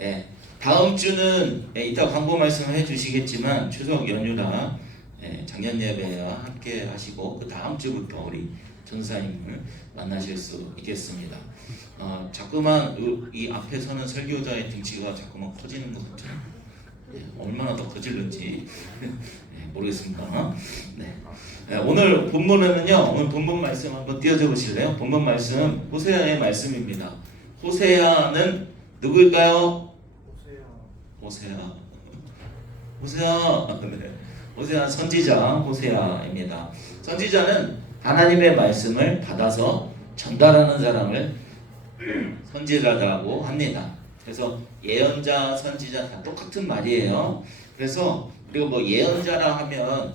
예, 다음 주는 이따 광고 말씀을 해주시겠지만 추석 연휴라 작년 예배와 함께 하시고 그 다음 주부터 우리 전사님을 만나실 수 있겠습니다. 자꾸만 이 앞에 서는 설교자의 등치가 자꾸만 커지는 것 같죠. 얼마나 더 커질는지 모르겠습니다. 오늘 본문에는요, 오늘 본문 말씀 한번 띄워줘 보실래요? 본문 말씀 호세아의 말씀입니다. 호세아는 누구일까요? 호세아. 네. 호세아 선지자 호세아입니다. 선지자는 하나님의 말씀을 받아서 전달하는 사람을 선지자라고 합니다. 그래서 예언자, 선지자 다 똑같은 말이에요. 그래서 그리고 뭐 예언자라 하면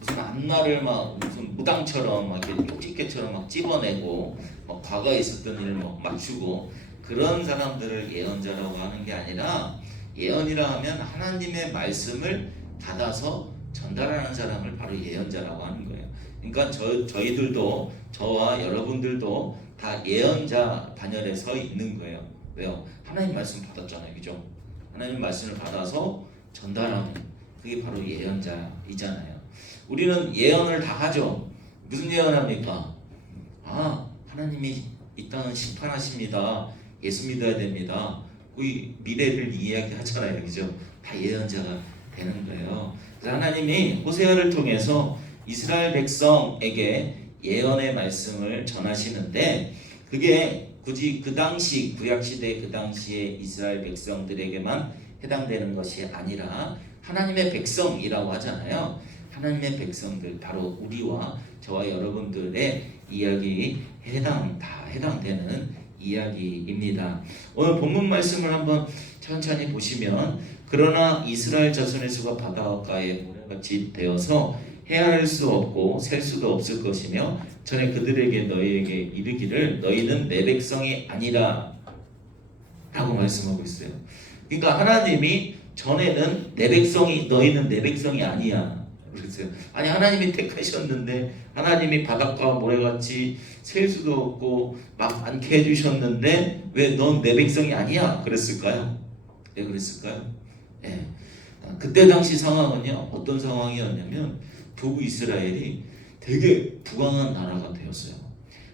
무슨 앞날을 막 무슨 무당처럼 막 이렇게 쪽집게처럼 막 찝어내고 막 과거에 있었던 일을 막 맞추고 그런 사람들을 예언자라고 하는 게 아니라 예언이라 하면 하나님의 말씀을 받아서 전달하는 사람을 바로 예언자라고 하는 거예요. 그러니까 저희들도 저와 여러분들도 다 예언자 반열에 서 있는 거예요. 왜요? 하나님 말씀 받았잖아요, 그죠? 하나님 말씀을 받아서 전달하는 그게 바로 예언자이잖아요. 우리는 예언을 다 하죠. 무슨 예언합니까? 하나님이 이 땅은 심판하십니다. 예수 믿어야 됩니다. 그 미래를 이야기하잖아요, 그죠? 다 예언자가 되는 거예요. 그래서 하나님이 호세아를 통해서 이스라엘 백성에게 예언의 말씀을 전하시는데 그게 굳이 그 당시 구약시대 그 당시에 이스라엘 백성들에게만 해당되는 것이 아니라 하나님의 백성이라고 하잖아요. 하나님의 백성들 바로 우리와 저와 여러분들의 이야기 다 해당되는 이야기입니다. 오늘 본문 말씀을 한번 천천히 보시면 그러나 이스라엘 자손의 수가 바닷가에 모래같이 되어서 헤아릴 수 없고 셀 수도 없을 것이며 전에 그들에게 너희에게 이르기를 너희는 내 백성이 아니라 라고 말씀하고 있어요. 그러니까 하나님이 전에는 내 백성이 너희는 내 백성이 아니야 그랬어요. 아니 하나님이 택하셨는데 하나님이 바닷가 모래같이 셀 수도 없고 막 많게 해주셨는데 왜 넌 내 백성이 아니야 그랬을까요? 왜 그랬을까요? 그때 당시 상황은요 어떤 상황이었냐면 북 이스라엘이 되게 부강한 나라가 되었어요.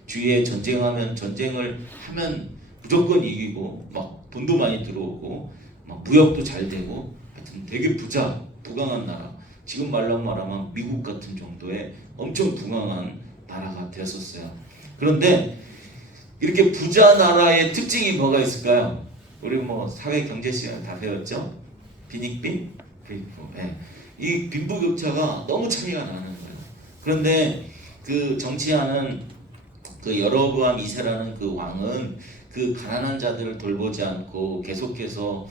주위에 전쟁을 하면 무조건 이기고 막 돈도 많이 들어오고 막 무역도 잘 되고 하여튼 되게 부강한 나라. 지금 말하면 미국 같은 정도의 엄청 부강한 나라가 되었었어요. 그런데 이렇게 부자 나라의 특징이 뭐가 있을까요? 우리 뭐 사회 경제 시간 다 배웠죠? 빈익빈? 이 빈부격차가 너무 차이가 나는 거예요. 그런데 그 정치하는 그 여로보암 2세라는 그 왕은 그 가난한 자들을 돌보지 않고 계속해서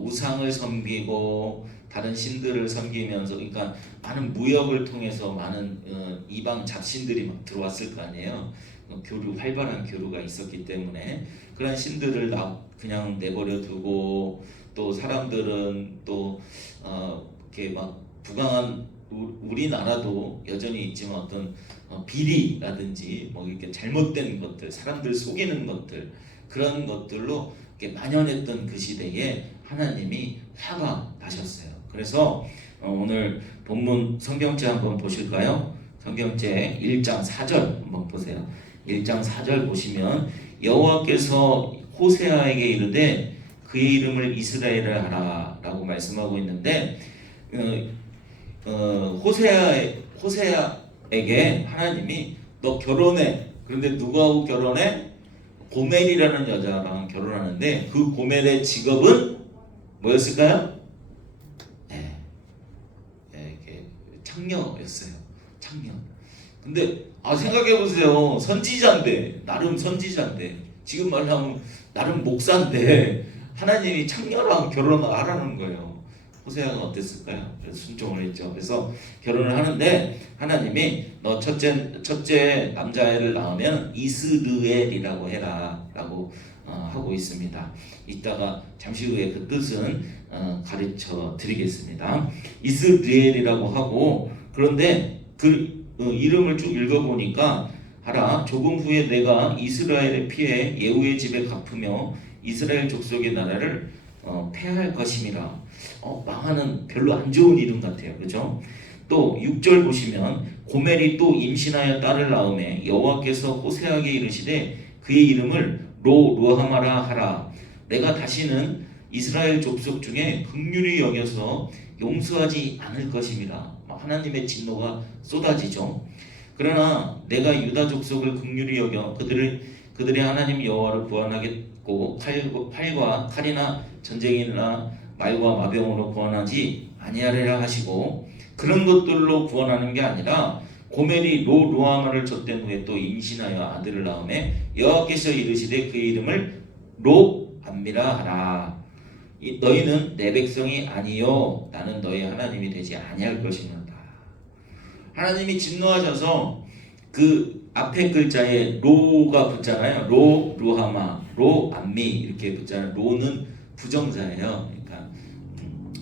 우상을 섬기고 다른 신들을 섬기면서 그러니까 많은 무역을 통해서 많은 이방 잡신들이 막 들어왔을 거 아니에요. 활발한 교류가 있었기 때문에 그런 신들을 그냥 내버려 두고 또 사람들은 또 이렇게 막 부강한 우리나라도 여전히 있지만 어떤 비리라든지 뭐 이렇게 잘못된 것들, 사람들 속이는 것들 그런 것들로 이렇게 만연했던 그 시대에 하나님이 화가 나셨어요. 그래서 오늘 본문 성경책 한번 보실까요? 성경책 1장 4절 한번 보세요. 1장 4절 보시면 여호와께서 호세아에게 이르되 그의 이름을 이스라엘을 하라 라고 말씀하고 있는데 호세아에게 하나님이 너 결혼해. 그런데 누구하고 결혼해? 고멜이라는 여자랑 결혼하는데 그 고멜의 직업은 뭐였을까요? 창녀였어요. 창녀. 근데 생각해보세요. 선지자인데 나름 선지자인데 지금 말하면 나름 목사인데 하나님이 창녀랑 결혼을 하라는 거예요. 호세아가 어땠을까요? 그래서 순종을 했죠. 그래서 결혼을 하는데 하나님이 너 첫째 남자애를 낳으면 이스르엘이라고 해라 라고 하고 있습니다. 이따가 잠시 후에 그 뜻은 가르쳐 드리겠습니다. 이스라엘이라고 하고 그런데 그 이름을 쭉 읽어보니까 하라 조금 후에 내가 이스라엘의 피해 예후의 집에 갚으며 이스라엘 족속의 나라를 패할 것임이라. 망하는 별로 안 좋은 이름 같아요. 그죠? 또 6절 보시면 고멜이 또 임신하여 딸을 낳음에 여호와께서 호세아에게 이르시되 그의 이름을 로루하마라 하라. 내가 다시는 이스라엘 족속 중에 긍휼히 여겨서 용서하지 않을 것임이라. 하나님의 진노가 쏟아지죠. 그러나 내가 유다 족속을 긍휼히 여겨 그들의 하나님 여호와를 구원하겠고 칼과 칼이나 전쟁이나 말과 마병으로 구원하지 아니하리라 하시고, 그런 것들로 구원하는 게 아니라 고멜이 로루아마를 젖된 후에 또 임신하여 아들을 낳음에 여호와께서 이르시되 그의 이름을 로암미라 하라. 너희는 내 백성이 아니요 나는 너희 하나님이 되지 아니할 것이니라. 하나님이 진노하셔서 그 앞에 글자에 로가 붙잖아요. 루하마, 로암미 이렇게 붙잖아요. 로는 부정사예요. 그러니까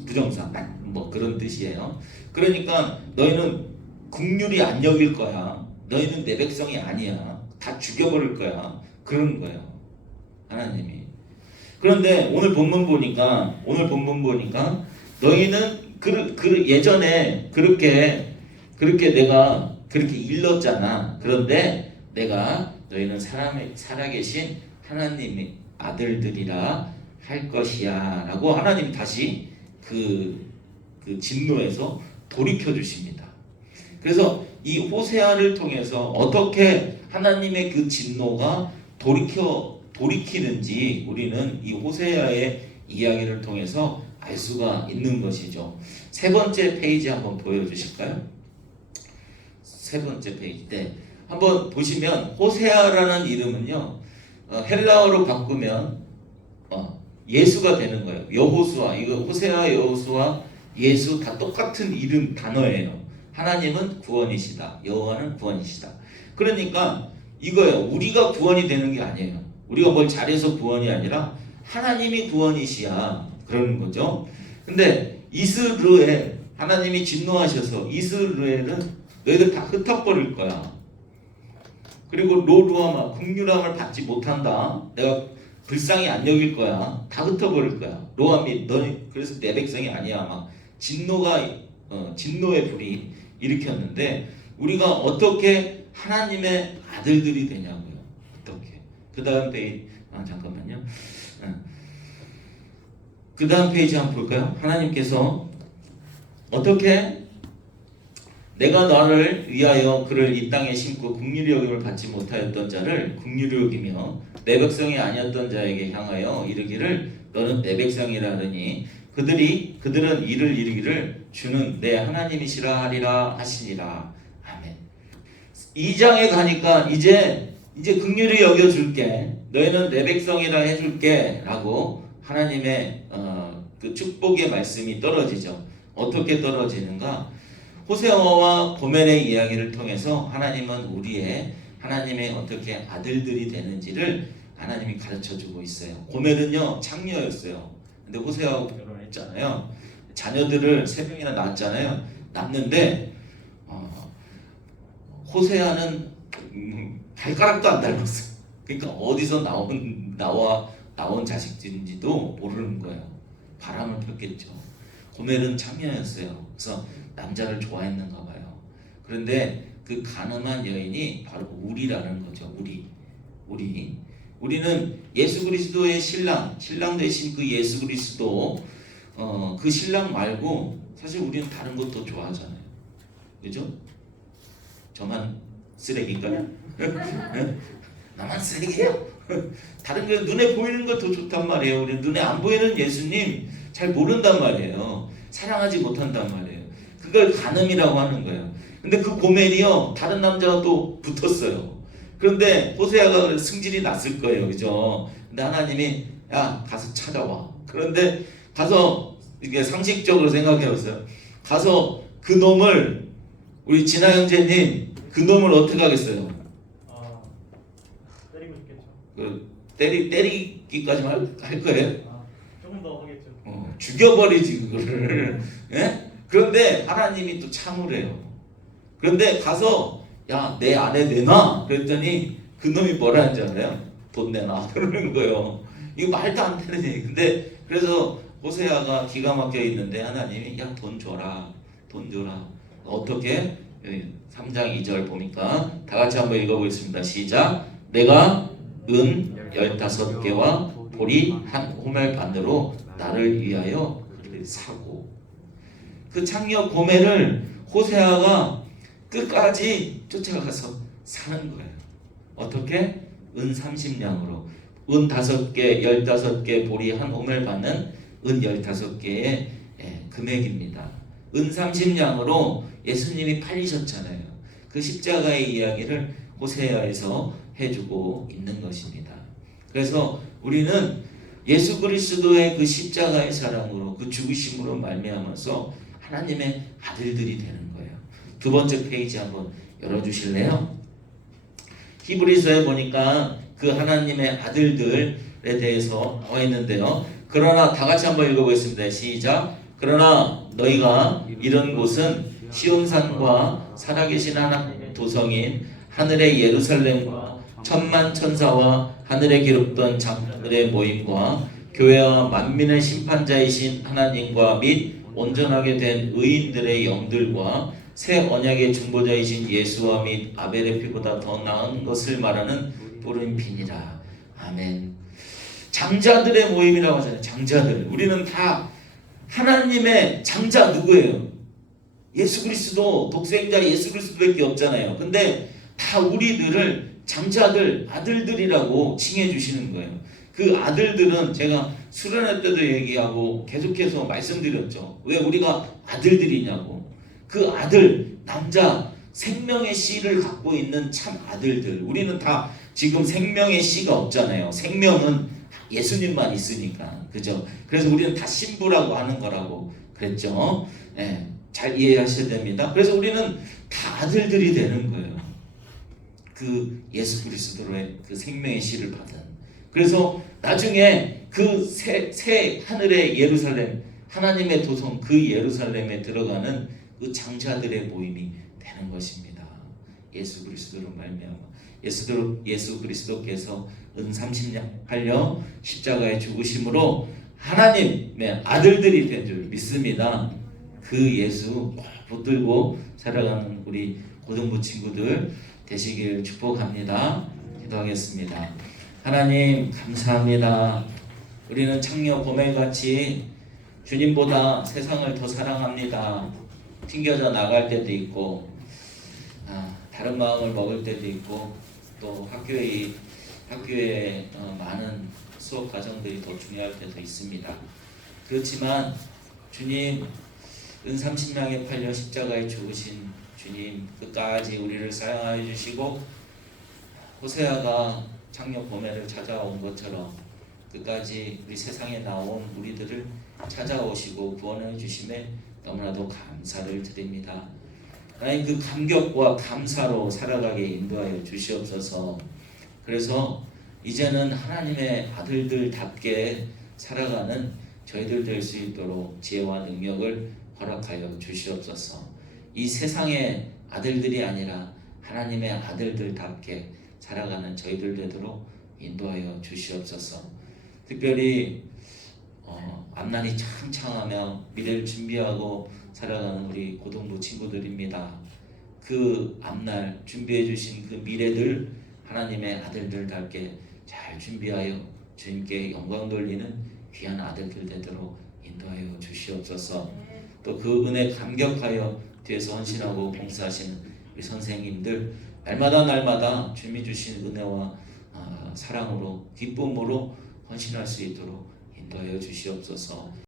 부정사 뭐 그런 뜻이에요. 그러니까 너희는 긍휼히 안 여길 거야. 너희는 내 백성이 아니야. 다 죽여버릴 거야. 그런 거예요. 하나님이. 그런데 오늘 본문 보니까 너희는 예전에 그렇게 내가 그렇게 일렀잖아. 그런데 내가 너희는 살아계신 하나님의 아들들이라 할 것이야 라고 하나님이 다시 그 진노에서 돌이켜 주십니다. 그래서 이 호세아를 통해서 어떻게 하나님의 그 진노가 돌이키는지 우리는 이 호세아의 이야기를 통해서 알 수가 있는 것이죠. 세 번째 페이지 한번 보여주실까요? 세 번째 페이지. 네. 한번 보시면 호세아라는 이름은요, 헬라어로 바꾸면 예수가 되는 거예요. 여호수아, 이거 호세아, 여호수아, 예수 다 똑같은 이름 단어예요. 하나님은 구원이시다. 여호와는 구원이시다. 그러니까 이거예요. 우리가 구원이 되는 게 아니에요. 우리가 뭘 잘해서 구원이 아니라 하나님이 구원이시야. 그러는 거죠. 근데 이스라엘, 하나님이 진노하셔서 이스라엘은 너희들 다 흩어버릴 거야. 그리고 로루아마, 긍휼함을 받지 못한다. 내가 불쌍히 안 여길 거야. 다 흩어버릴 거야. 로암이 너희 그래서 내 백성이 아니야. 막 진노의 불이 일으켰는데 우리가 어떻게 하나님의 아들들이 되냐고요. 어떻게? 그 다음 페이지 잠깐만요. 그 다음 페이지 한번 볼까요? 하나님께서 어떻게 내가 너를 위하여 그를 이 땅에 심고 긍휼히 여김을 받지 못하였던 자를 긍휼히 여기며 내 백성이 아니었던 자에게 향하여 이르기를 너는 내 백성이라 하더니 그들은 이를 이르기를 주는 내 하나님이시라 하리라 하시니라. 아멘. 2장에 가니까 이제 긍휼히 여겨줄게. 너희는 내 백성이라 해줄게 라고 하나님의 그 축복의 말씀이 떨어지죠. 어떻게 떨어지는가? 호세아와 고멜의 이야기를 통해서 하나님은 하나님의 어떻게 아들들이 되는지를 하나님이 가르쳐주고 있어요. 고멜은요 창녀였어요. 근데 호세아하고 결혼했잖아요. 자녀들을 3명이나 낳았잖아요. 낳는데 호세아는 발가락도 안 닮았어요. 그러니까 어디서 나온 자식인지도 모르는 거예요. 바람을 폈겠죠. 고멜은 창녀였어요. 그래서 남자를 좋아했는가 봐요. 그런데 그 가늠한 여인이 바로 우리라는 거죠. 우리는 예수 그리스도의 신랑 되신 그 예수 그리스도 그 신랑 말고 사실 우리는 다른 것도 좋아하잖아요. 그죠? 저만 쓰레기인가요? 나만 쓰레기예요? 다른 거 눈에 보이는 거 더 좋단 말이에요. 우리 눈에 안 보이는 예수님 잘 모른단 말이에요. 사랑하지 못한단 말이에요. 그걸 간음이라고 하는 거예요. 근데 그 고멜이요 다른 남자가 또 붙었어요. 그런데 호세아가 승질이 났을 거예요. 그죠? 근데 하나님이 야 가서 찾아와. 그런데 가서 이게 상식적으로 생각해 보세요. 가서 그 놈을 우리 진아 형제님 그 놈을 어떻게 하겠어요? 때리고 싶겠죠. 때리기까지 할 거예요? 조금 더 하겠죠. 죽여버리지 그거를. 예? 그런데 하나님이 또 참으래요. 그런데 가서 야 내 아내 내놔 그랬더니 그 놈이 뭐라 하는지 알아요? 돈 내놔 그러는 거예요. 이거 말도 안 되는 얘기. 근데 그래서 호세아가 기가 막혀 있는데 하나님이 야 돈 줘라, 돈 줘라. 어떻게? 3장 2절 보니까 다 같이 한번 읽어보겠습니다. 시작. 내가 은 15개와 보리 한 호멜 반으로 나를 위하여 그를 사고. 그 창녀 고멜을 호세아가 끝까지 쫓아가서 사는 거예요. 어떻게? 은 30냥으로. 은 5개, 15개 보리 한 호멜 반은 은 15개의 금액입니다. 은 30냥으로 예수님이 팔리셨잖아요. 그 십자가의 이야기를 호세아에서 해주고 있는 것입니다. 그래서 우리는 예수 그리스도의 그 십자가의 사랑으로 그 죽으심으로 말미암아서 하나님의 아들들이 되는 거예요. 두 번째 페이지 한번 열어주실래요? 히브리서에 보니까 그 하나님의 아들들에 대해서 나와 있는데요. 그러나 다 같이 한번 읽어보겠습니다. 시작. 그러나 너희가 이런 곳은 시온산과 살아계신 하나님의 도성인 하늘의 예루살렘과 천만 천사와 하늘에 기록된 장들의 모임과 교회와 만민의 심판자이신 하나님과 및 온전하게 된 의인들의 영들과 새 언약의 중보자이신 예수와 및 아벨의 피보다 더 나은 것을 말하는 부른 빈이라. 아멘. 장자들의 모임이라고 하잖아요. 장자들. 우리는 다 하나님의 장자 누구예요? 예수 그리스도, 독생자 예수 그리스도밖에 없잖아요. 근데 다 우리들을 장자들, 아들들이라고 칭해 주시는 거예요. 그 아들들은 제가 수련회 때도 얘기하고 계속해서 말씀드렸죠. 왜 우리가 아들들이냐고. 그 아들, 남자, 생명의 씨를 갖고 있는 참 아들들. 우리는 다 지금 생명의 씨가 없잖아요. 생명은 예수님만 있으니까. 그죠? 그래서 우리는 다 신부라고 하는 거라고 그랬죠. 네, 잘 이해하셔야 됩니다. 그래서 우리는 다 아들들이 되는 거예요. 그 예수 그리스도의 그 생명의 씨를 받은. 그래서 나중에 그 새 하늘의 예루살렘, 하나님의 도성 그 예루살렘에 들어가는 그 장자들의 모임이 되는 것입니다. 예수 그리스도로 말미암아 예수 그리스도께서 은 30냥 팔려 십자가에 죽으심으로 하나님의 아들들이 된 줄 믿습니다. 그 예수 붙들고 살아가는 우리 고등부 친구들 되시길 축복합니다. 기도하겠습니다. 하나님 감사합니다. 우리는 창녀 고멜같이 주님보다 세상을 더 사랑합니다. 튕겨져 나갈 때도 있고 다른 마음을 먹을 때도 있고 또 학교에 많은 수업 과정들이 더 중요할 때도 있습니다. 그렇지만 주님 은 30냥에 팔려 십자가에 죽으신 주님 끝까지 우리를 사랑하여 주시고 호세아가 창녀 고멜을 찾아온 것처럼 끝까지 우리 세상에 나온 우리들을 찾아오시고 구원해 주심에 너무나도 감사를 드립니다. 하나님 그 감격과 감사로 살아가게 인도하여 주시옵소서. 그래서 이제는 하나님의 아들들답게 살아가는 저희들 될 수 있도록 지혜와 능력을 허락하여 주시옵소서. 이 세상의 아들들이 아니라 하나님의 아들들답게 살아가는 저희들 되도록 인도하여 주시옵소서. 특별히 앞날이 창창하며 미래를 준비하고 살아가는 우리 고등부 친구들입니다. 그 앞날 준비해 주신 그 미래들 하나님의 아들들답게 잘 준비하여 주님께 영광 돌리는 귀한 아들들 되도록 인도하여 주시옵소서. 또 그 은혜 감격하여 뒤에서 헌신하고 봉사하시는 우리 선생님들 날마다 주님이 주신 은혜와 사랑으로 기쁨으로 헌신할 수 있도록 인도하여 주시옵소서.